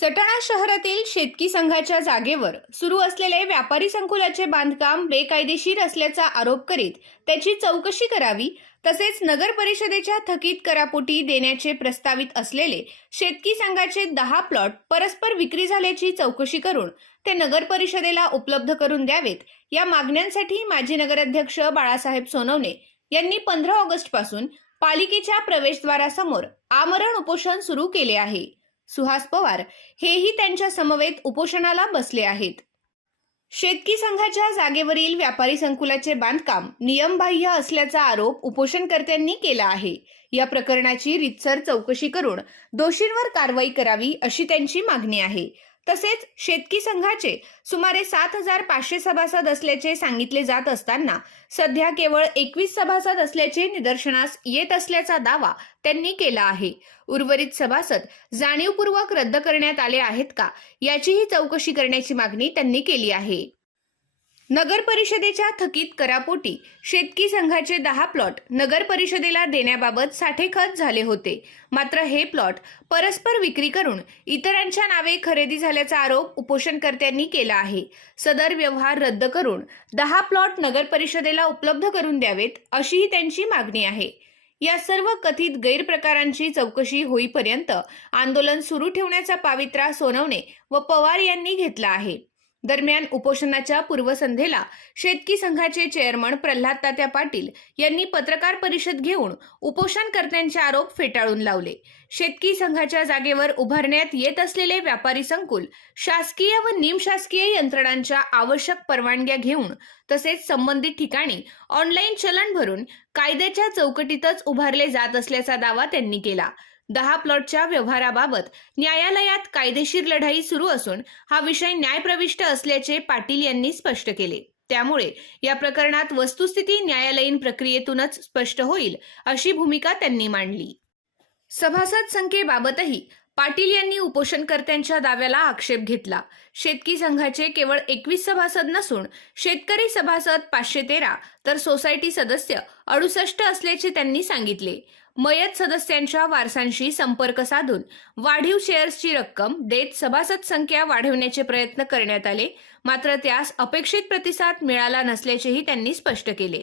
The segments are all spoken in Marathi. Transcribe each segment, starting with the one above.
सटाणा शहरातील शेतकी संघाच्या जागेवर सुरू असलेले व्यापारी संकुलाचे बांधकाम बेकायदेशीर असल्याचा आरोप करीत त्याची चौकशी करावी, तसेच नगर परिषदेच्या थकीत करापोटी देण्याचे प्रस्तावित असलेले शेतकी संघाचे 10 प्लॉट परस्पर विक्री झाल्याची चौकशी करून ते नगर परिषदेला उपलब्ध करून द्यावेत, या मागण्यांसाठी माजी नगराध्यक्ष बाळासाहेब सोनवणे यांनी 15 ऑगस्ट पासून पालिकेच्या प्रवेशद्वारासमोर आमरण उपोषण सुरू केले आहे. सुहास पवार हेही त्यांच्या समवेत उपोषणाला बसले आहेत. शेतकी संघाच्या जागेवरील व्यापारी संकुलाचे बांधकाम नियमबाह्य असल्याचा आरोप उपोषणकर्त्यांनी केला आहे. या प्रकरणाची रीतसर चौकशी करून दोषींवर कारवाई करावी अशी त्यांची मागणी आहे. तसेच शेतकी संघाचे सुमारे 7500 सभासद असल्याचे सांगितले जात असताना सध्या केवळ 21 सभासद असल्याचे निदर्शनास येत असल्याचा दावा त्यांनी केला आहे. उर्वरित सभासद जाणीवपूर्वक रद्द करण्यात आले आहेत का, याचीही चौकशी करण्याची मागणी त्यांनी केली आहे. नगर परिषदेच्या थकीत करापोटी शेतकी संघाचे 10 प्लॉट नगर परिषदेला देण्याबाबत साठेखत झाले होते. मात्र हे प्लॉट परस्पर विक्री करून इतरांच्या नावे खरेदी झाल्याचा आरोप उपोषणकर्त्यांनी केला आहे. सदर व्यवहार रद्द करून 10 प्लॉट नगर परिषदेला उपलब्ध करून द्यावेत अशीही त्यांची मागणी आहे. या सर्व कथित गैरप्रकारांची चौकशी होईपर्यंत आंदोलन सुरू ठेवण्याचा पावित्रा सोनवणे व पवार यांनी घेतला आहे. दरम्यान उपोषणाच्या पूर्वसंध्येला शेतकी संघाचे चेअरमन प्रल्हाद तात्या पाटील यांनी पत्रकार परिषद घेऊन उपोषणकर्त्यांचे आरोप फेटाळून लावले. शेतकी संघाच्या जागेवर उभारण्यात येत असलेले व्यापारी संकुल शासकीय व निमशासकीय यंत्रणांच्या आवश्यक परवानग्या घेऊन तसेच संबंधित ठिकाणी ऑनलाईन चलन भरून कायद्याच्या चौकटीतच उभारले जात असल्याचा दावा त्यांनी केला. 10 प्लॉटच्या व्यवहाराबाबत न्यायालयात कायदेशीर लढाई सुरू असून हा विषय न्यायप्रविष्ट असल्याचे पाटील यांनी स्पष्ट केले. त्यामुळे या प्रकरणात वस्तुस्थिती न्यायालयीन प्रक्रियेतूनच स्पष्ट होईल अशी भूमिका त्यांनी मांडली. सभासद संख्येबाबतही पाटील यांनी उपोषणकर्त्यांच्या दाव्याला आक्षेप घेतला. शेतकी संघाचे केवळ 21 सभासद नसून शेतकरी सभासद 513 तर सोसायटी सदस्य 68 असल्याचे त्यांनी सांगितले. मयत सदस्यांच्या वारसांशी संपर्क साधून वाढीव शेअर्सची रक्कम देत सभासद संख्या वाढवण्याचे प्रयत्न करण्यात आले, मात्र त्यास अपेक्षित प्रतिसाद मिळाला नसल्याचेही त्यांनी स्पष्ट केले.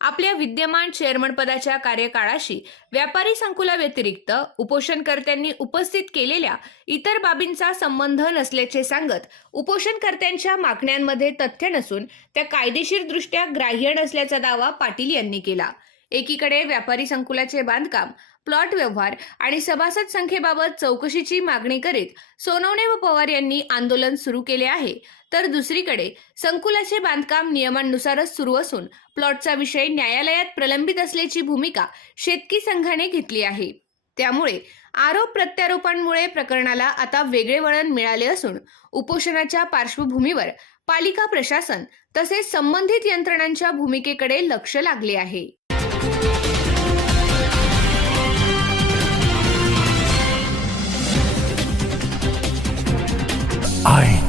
आपल्या विद्यमान चेअरमन पदाच्या कार्यकाळाशी व्यापारी संकुलाव्यतिरिक्त उपोषणकर्त्यांनी उपस्थित केलेल्या इतर बाबींचा संबंध नसल्याचे सांगत उपोषणकर्त्यांच्या मागण्यांमध्ये तथ्य नसून त्या कायदेशीरदृष्ट्या ग्राह्य नसल्याचा दावा पाटील यांनी केला. एकीकडे व्यापारी संकुलाचे बांधकाम, प्लॉट व्यवहार आणि सभासद संख्येबाबत चौकशीची मागणी करीत सोनवणे व पवार यांनी आंदोलन सुरू केले आहे, तर दुसरीकडे संकुलाचे बांधकाम नियमांनुसारच सुरू असून प्लॉटचा विषय न्यायालयात प्रलंबित असल्याची भूमिका शेतकी संघाने घेतली आहे. त्यामुळे आरोप प्रत्यारोपांमुळे प्रकरणाला आता वेगळे वळण मिळाले असून उपोषणाच्या पार्श्वभूमीवर पालिका प्रशासन तसेच संबंधित यंत्रणांच्या भूमिकेकडे लक्ष लागले आहे. I